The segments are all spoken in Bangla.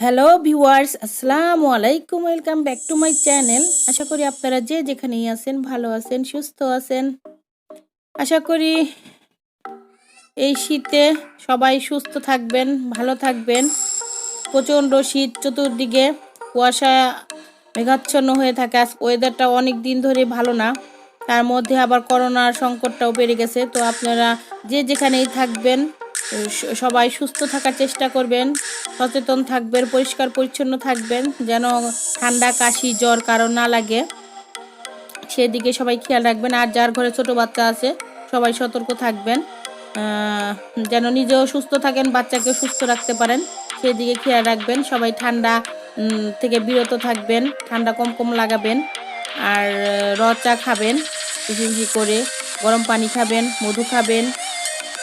হ্যালো ভিউয়ার্স আসসালামু আলাইকুম welcome back to my channel আশা করি আপনারা যে যেখানেই আছেন, ভালো আছেন, সুস্থ আছেন। আশা করি এই শীতে সবাই সুস্থ থাকবেন, ভালো থাকবেন। প্রচণ্ড শীত চতুর্দিকে, কুয়াশা মেঘাচ্ছন্ন হয়ে থাকে। আজ ওয়েদারটা অনেক দিন ধরে ভালো না। তার মধ্যে আবার করোনার সংকটটাও বেড়ে গেছে। তো আপনারা যে যেখানেই থাকবেন সবাই সুস্থ থাকার চেষ্টা করবেন, সচেতন থাকবেন, পরিষ্কার, পরিচ্ছন্ন থাকবেন, যেন ঠান্ডা, কাশি, জ্বর কারও না লাগে। সেদিকে সবাই খেয়াল রাখবেন, আর যার ঘরে ছোট বাচ্চা আছে, সবাই সতর্ক থাকবেন। যেন নিজেও সুস্থ থাকেন, বাচ্চাকেও সুস্থ রাখতে পারেন, সেদিকে খেয়াল রাখবেন। সবাই ঠান্ডা থেকে বিরত থাকবেন, ঠান্ডা কম কম লাগাবেন, আর র চা খাবেন করে, গরম পানি খাবেন, মধু খাবেন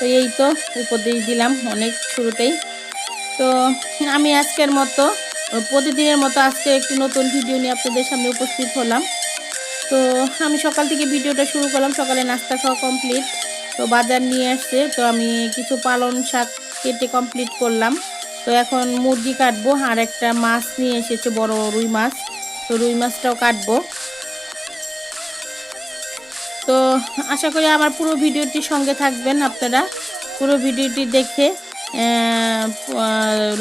তো এই তো উপদেশ দিলাম অনেক শুরুতেই। তো আমি আজকের মতো, প্রতিদিনের মতো আজকে একটি নতুন ভিডিও নিয়ে আপনাদের সামনে উপস্থিত হলাম। তো আমি সকাল থেকে ভিডিওটা শুরু করলাম, সকালে নাস্তা খাওয়া কমপ্লিট তো বাজার নিয়ে আসছে, তো আমি কিছু পালন শাক কেটে কমপ্লিট করলাম। তো এখন মুরগি কাটবো, আর একটা মাছ নিয়ে এসেছে, বড় রুই মাছ। তো রুই মাছটাও কাটবো। তো আশা করি আমার পুরো ভিডিওটির সঙ্গে থাকবেন আপনারা। পুরো ভিডিওটি দেখে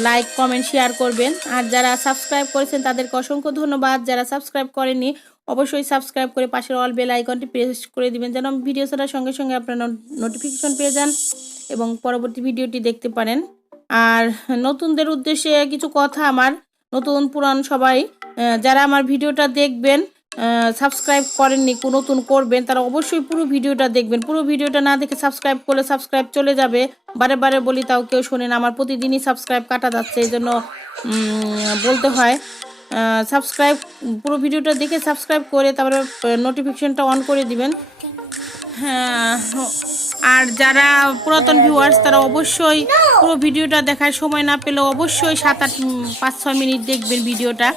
লাইক কমেন্ট শেয়ার করবেন। আর যারা সাবস্ক্রাইব করেছেন, তাদেরকে অসংখ্য ধন্যবাদ। যারা সাবস্ক্রাইব করেনি অবশ্যই সাবস্ক্রাইব করে পাশের অল বেল আইকনটি প্রেস করে দিবেন, যেন ভিডিও ছাড়ার সঙ্গে সঙ্গে আপনারা নোটিফিকেশন পেয়ে যান এবং পরবর্তী ভিডিওটি দেখতে পারেন। আর নতুনদের উদ্দেশ্যে কিছু কথা আমার, নতুন পুরান সবাই যারা আমার ভিডিওটা দেখবেন সাবস্ক্রাইব করেননি কোনো নতুন করবেন, তারা অবশ্যই পুরো ভিডিওটা দেখবেন। পুরো ভিডিওটা না দেখে সাবস্ক্রাইব করলে সাবস্ক্রাইব চলে যাবে। বারে বারে বলি, তাও কেউ শোনেন আমার প্রতিদিনই সাবস্ক্রাইব কাটা যাচ্ছে, এই জন্য বলতে হয়। সাবস্ক্রাইব পুরো ভিডিওটা দেখে সাবস্ক্রাইব করে তারপরে নোটিফিকেশনটা অন করে দিবেন। হ্যাঁ আর যারা পুরাতন ভিউয়ার্স তারা অবশ্যই পুরো ভিডিওটা দেখার সময় না পেলেও অবশ্যই সাত আট পাঁচ, ছয় মিনিট দেখবেন ভিডিওটা।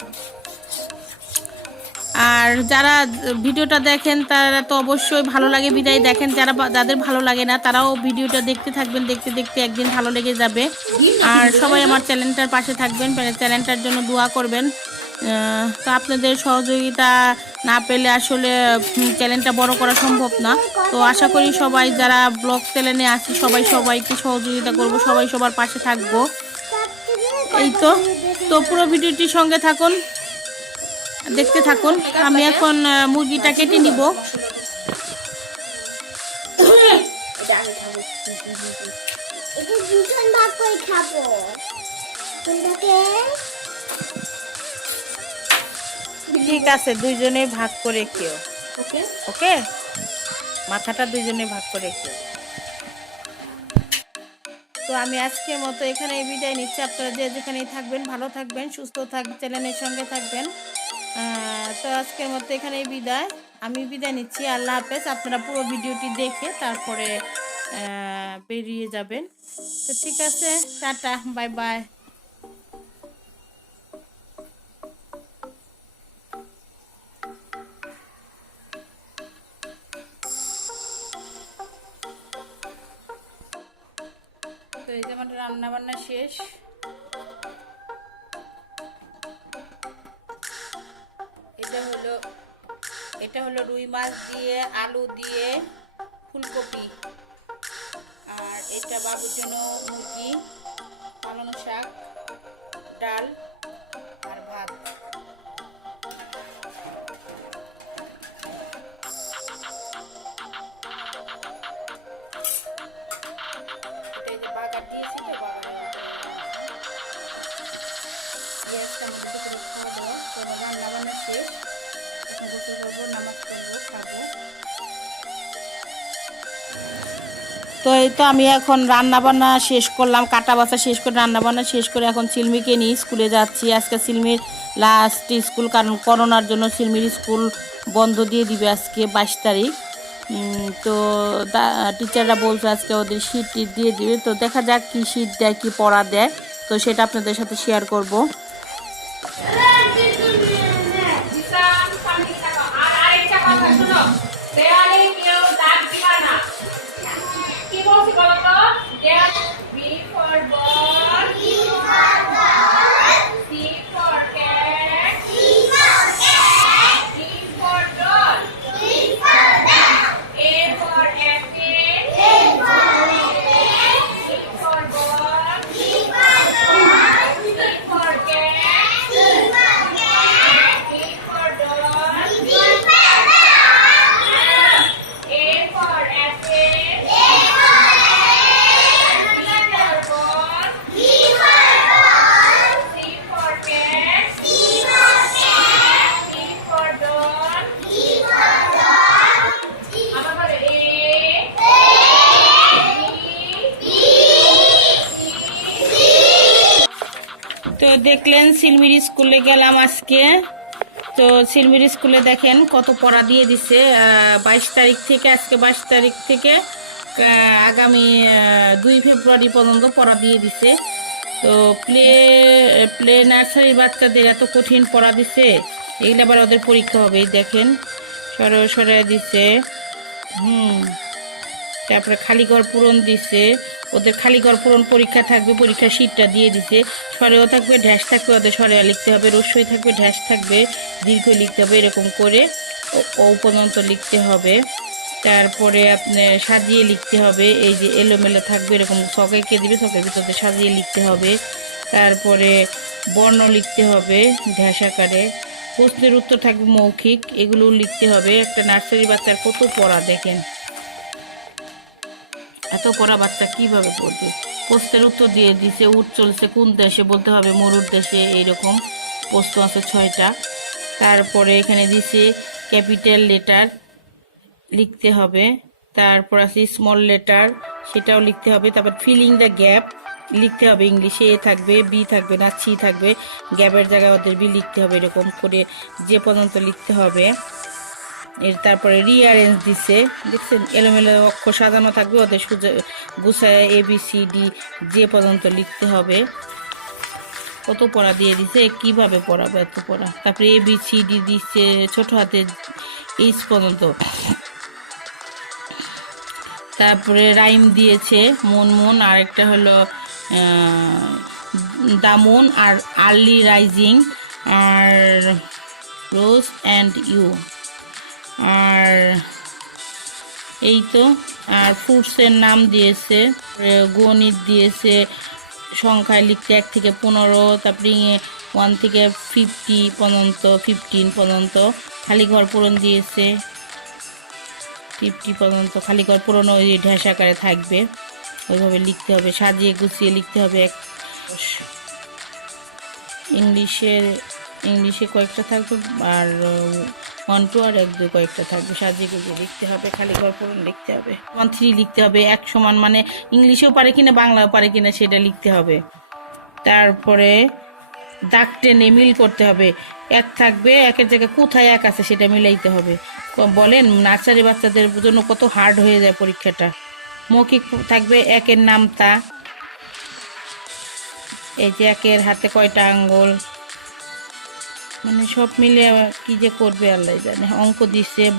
আর যারা ভিডিওটা দেখেন, তারা তো অবশ্যই ভালো লাগে, বিদায়। দেখেন, যারা যাদের ভালো লাগে না, তারাও ভিডিওটা দেখতে থাকবেন, দেখতে দেখতে একদিন ভালো লেগে যাবে। আর সবাই আমার চ্যানেলটার পাশে থাকবেন চ্যানেলটার জন্য দোয়া করবেন। তো আপনাদের সহযোগিতা না পেলে আসলে চ্যানেলটা বড় করা সম্ভব না। তো আশা করি সবাই যারা ব্লগ চ্যানেলে আছে, সবাই সবাইকে সহযোগিতা করব, সবাই সবার পাশে থাকব। এই তো তো পুরো ভিডিওটির সঙ্গে থাকুন। দেখতে থাকুন। আমি এখন মুরগিটা কেটে নিব। ঠিক আছে দুইজনে ভাগ করে কেউ ওকে? মাথাটা দুইজনে ভাগ করে কেউ তো আমি আজকের মতো এখানে বিদায় নিচ্ছি। আপনারা যে যেখানেই থাকবেন ভালো থাকবেন সুস্থ থাক চ্যানেলের সঙ্গে থাকবেন। তো আজকের মতো এখানে বিদায়। আমি বিদায় নিচ্ছি। আল্লাহ হাফেজ। আপনারা পুরো ভিডিওটি দেখে তারপরে বেরিয়ে যাবেন। তো ঠিক আছে, টাটা, বাই বাই। তো এই যে রান্না বান্না শেষ। এটা হলো রুই মাছ দিয়ে, আলু দিয়ে, ফুলকপি। আর এটা বাবুর জন্য মুরগি, পালং শাক, ডাল। তো এই তো আমি এখন রান্না বান্না শেষ করলাম, কাটা বাছা শেষ করে রান্না বান্না শেষ করে এখন সিলমিকে নিয়ে স্কুলে যাচ্ছি। আজকে সিলমির লাস্ট স্কুল কারণ করোনার জন্য সিলমির স্কুল বন্ধ দিয়ে দিবে আজকে বাইশ তারিখ। তো টিচাররা বলছে আজকে ওদের শীট টিট দিয়ে দিবে। তো দেখা যাক কী শীট দেয়, কী পড়া দেয়। তো সেটা আপনাদের সাথে শেয়ার করব। তো দেখলেন সিলমিরি স্কুলে গেলাম আজকে। তো সিলমিরি স্কুলে দেখেন কত পড়া দিয়ে দিছে। বাইশ তারিখ থেকে, আজকে বাইশ তারিখ থেকে আগামী দুই ফেব্রুয়ারি পর্যন্ত পড়া দিয়ে দিছে। তো প্লে প্লে নার্সারির বাচ্চাদের এত কঠিন পড়া দিছে। এগুলো আবার ওদের পরীক্ষা হবে দেখেন। সরে সরে দিছে। হুম। তারপরে খালি ঘর পূরণ দিছে। ওদের খালি ঘর পূরণ পরীক্ষা থাকবে, পরীক্ষার শীটটা দিয়ে দিছে। সরেও থাকবে ঢ্যাস থাকবে, ওদের সরে লিখতে হবে রস্যই থাকবে ঢ্যাস থাকবে, দীর্ঘ লিখতে হবে, এরকম করে ও লিখতে হবে। তারপরে আপনার সাজিয়ে লিখতে হবে, এই যে এলোমেলো থাকবে, এরকম সকে কে দিবে সকের ভিতরে সাজিয়ে লিখতে হবে। তারপরে বর্ণ লিখতে হবে ঢ্যাস আকারে। প্রশ্নের উত্তর থাকবে মৌখিক এগুলো লিখতে হবে। একটা নার্সারি বাচ্চার কত পড়া দেখেন। এত পড়া বাচ্চা কীভাবে পড়বে? প্রশ্নের উত্তর দিয়ে দিছে, উঠ চলছে কোন দেশে বলতে হবে, মরুর দেশে, এইরকম প্রশ্ন আছে ছয়টা। তারপরে এখানে দিছে ক্যাপিটাল লেটার লিখতে হবে, তারপর আছে স্মল লেটার, সেটাও লিখতে হবে, তারপর ফিলিং দ্য গ্যাপ লিখতে হবে, ইংলিশে এ থাকবে, বি থাকবে না, সি থাকবে, গ্যাপের জায়গায় ওদের বি লিখতে হবে, এরকম করে যে পর্যন্ত লিখতে হবে। এর তারপরে রিয়ারেঞ্জ দিছে। দেখছেন, এলোমেলো অক্ষর সাজানো থাকবে, ওদের সুজা গুছায় এ বি সি ডি যে পর্যন্ত লিখতে হবে। কত পড়া দিয়ে দিছে? কীভাবে পড়াবে এত পড়া? তারপরে এ বি সি ডি দিচ্ছে ছোট হাতে এইচ পর্যন্ত। তারপরে রাইম দিয়েছে মন মন আর একটা হলো দামন আর আর্লি রাইজিং আর রোজ অ্যান্ড ইউ আর এই তো, আর ফ্রুটসের নাম দিয়েছে গণিত দিয়েছে, সংখ্যায় লিখতে এক থেকে পনেরো, তারপরে ওয়ান থেকে ফিফটি পর্যন্ত ফিফটিন পর্যন্ত খালি ঘর পূরণ দিয়েছে। ফিফটি পর্যন্ত খালি ঘর পুরনো ওই ঢ্যাস আকারে থাকবে। ওইভাবে লিখতে হবে, সাজিয়ে গুছিয়ে লিখতে হবে এক ইংলিশের, ইংলিশে কয়েকটা থাকবে, আর ওয়ান টু আর এক, দুই কয়েকটা থাকবে। সাজিয়ে গুছিয়ে লিখতে হবে, খালি পূরণ লিখতে হবে। ওয়ান থ্রি লিখতে হবে, এক সমান মানে ইংলিশেও পারে কিনা, বাংলাও পারে কিনা, সেটা লিখতে হবে। তারপরে দাগ টেনে মিল করতে হবে। এক থাকবে, একের জায়গায় কোথায় এক আছে সেটা মিলাইতে হবে। বলেন, নার্সারি বাচ্চাদের জন্য কত হার্ড হয়ে যায় পরীক্ষাটা। মৌখিক থাকবে, একের নাম তা এই যে একের হাতে কয়টা আঙ্গুল? মানে সব মিলে কি যে করবে আল্লাহ জানে। অঙ্ক দিচ্ছে।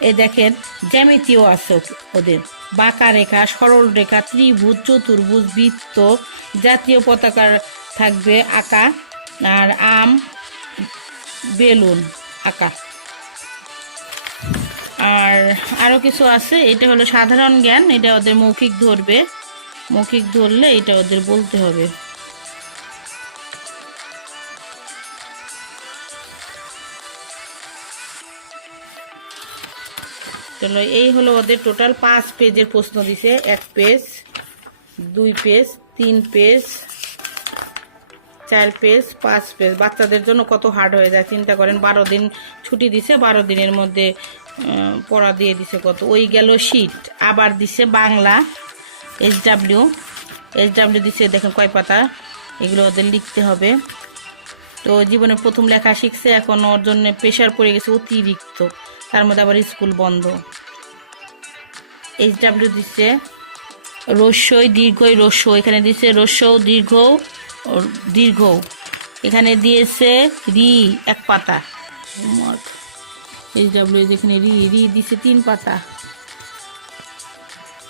এ দেখেন, জ্যামিতিও আছে ওদের। বাঁকা রেখা, সরল রেখা, ত্রিভুজ, চতুর্ভুজ, বৃত্ত, জাতীয় পতাকার থাকবে আঁকা। আর আম, বেলুন, আঁকা। আর আরও কিছু আছে, এটা হলো সাধারণ জ্ঞান, এটা ওদের মৌখিক ধরবে। মৌখিক ধরলে এটা ওদের বলতে হবে। চলো এই হলো ওদের টোটাল পাঁচ পেজের প্রশ্ন দিছে। এক পেজ, দুই পেজ, তিন পেজ, চার পেজ, পাঁচ পেজ। বাচ্চাদের জন্য কত হার্ড হয়ে যায়, চিন্তা করেন, বারো দিন ছুটি দিছে, বারো দিনের মধ্যে পড়া দিয়ে দিছে কত। ওই গেল শীত আবার দিছে Bangla S W S W দিছে, দেখেন কয় পাতা, এগুলো ওদের লিখতে হবে। তো জীবনে প্রথম লেখা শিখছে, এখন ওর জন্য প্রেশার পড়ে গেছে অতিরিক্ত। তার মধ্যে আবার স্কুল বন্ধ। এইচ ডাব্লিউ দিচ্ছে রস্যই দীর্ঘই রস্য এখানে দিচ্ছে রস্য দীর্ঘ দীর্ঘ। এখানে দিয়েছে রি, এক পাতা। এইচ ডাব্লিউ যেখানে রি রি দিছে তিন পাতা।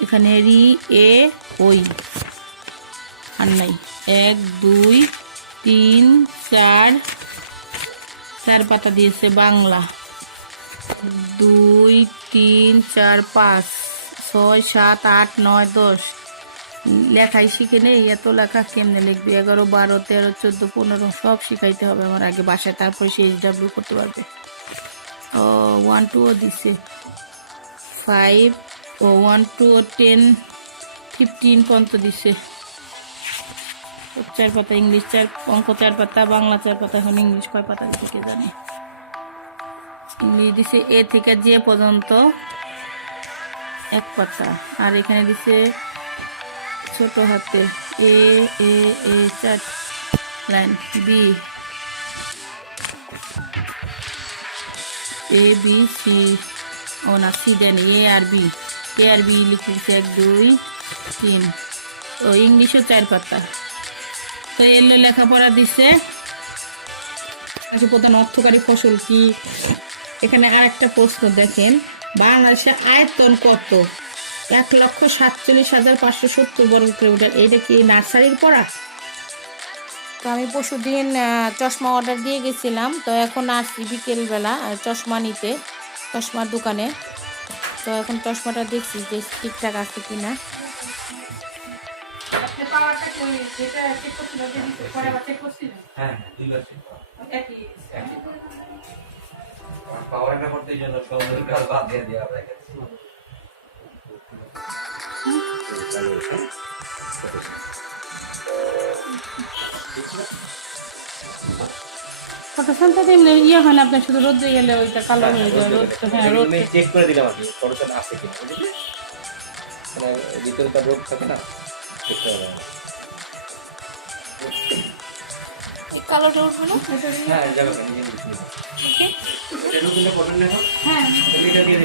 এখানে রি, এ, ওই। আর নাই। এক, দুই, তিন, চার চার পাতা দিয়েছে বাংলা। দুই, তিন, চার, পাঁচ, ছয়, সাত, আট, নয়, দশ। লেখাই শিখে নেই, এত লেখা কেমনে লিখবে? এগারো, বারো, তেরো, চোদ্দ, পনেরো, সব শিখাইতে হবে আমার আগে বাসায়, তারপরে সে ডাব্লিউ করতে পারবে। ও ওয়ান টুও দিছে। ফাইভ ও ওয়ান টু ও টেন ফিফটিন পর্যন্ত দিছে। চার পাতা ইংলিশ চার অঙ্ক, চার পাতা, বাংলা, চার পাতা, এখন ইংলিশ কয় পাতা দিতে কে জানে? দিছে এ থেকে যে পর্যন্ত এক পাতা। আর এখানে দিছে ছোট হাতে এ এ এ চার line B. A B C ও না সি দেন এ আর বি। এ আর বি লিখেছে এক দুই তিন। ও ইংলিশও চার পাতা। তো এলো লেখাপড়া দিছে। আচ্ছা, প্রধান অর্থকারী ফসল কি? এখানে আরেকটা প্রশ্ন দেখেন বাংলাদেশে আয়তন কত? এক লক্ষ সাতচল্লিশ হাজার পাঁচশো সত্তর বর্গ কিলোমিটার। এটা কি নার্সারির পড়া? তো আমি পরশুদিন আহ, চশমা অর্ডার দিয়ে গেছিলাম। তো এখন আসছি বিকেলবেলা চশমা নিতে চশমার দোকানে। তো এখন চশমাটা দেখছি যে ঠিকঠাক আছে কি ওই যেটা দুইবার চেক করা। একই একই। আর পাওয়ারটা করতে জন্য সৌন্দর্য কাল বাদ দিয়ে দেওয়া হয়ে ফটোশনটা এমনি ইয়ে হয় না আপনার শুধু রোদ্রে গেলে ওইটা কালো হয়ে যায় রোদ হ্যাঁ রোদ চেক করে দিলাম আর কি আছে কিনা বুঝলি মানে ভিতরে তার রোগ থাকে না দেখতে হবে না। কালোটা উঠবে না হ্যাঁ যাবে নিবে। এটা নতুনটা পটন দেখো হ্যাঁ এটা দিয়ে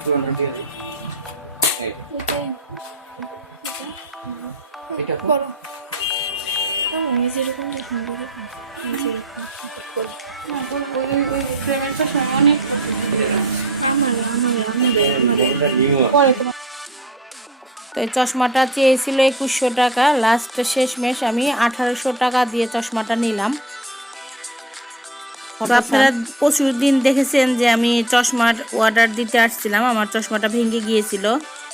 পুরোনো দিয়ে এই, এটা বড় যেরকম তো এই চশমাটা চেয়েছিল একুশশো টাকা। লাস্ট শেষ মেশ আমি আঠারোশো টাকা দিয়ে চশমাটা নিলাম। তো আপনারা প্রচুর দিন দেখেছেন যে আমি চশমার অর্ডার দিতে আসছিলাম আমার চশমাটা ভেঙে গিয়েছিল।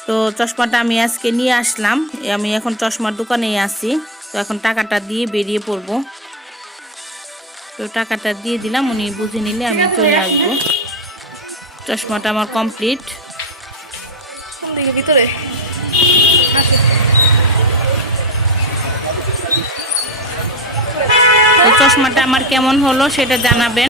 তো চশমাটা আমি আজকে নিয়ে আসলাম আমি এখন চশমার দোকানেই আছি। তো এখন টাকাটা দিয়ে বেরিয়ে পড়ব। তো টাকাটা দিয়ে দিলাম উনি বুঝে নিলে আমি চলে আসব। চশমাটা আমার কমপ্লিট ভিতরে? চশমাটা আমার কেমন হলো সেটা জানাবেন।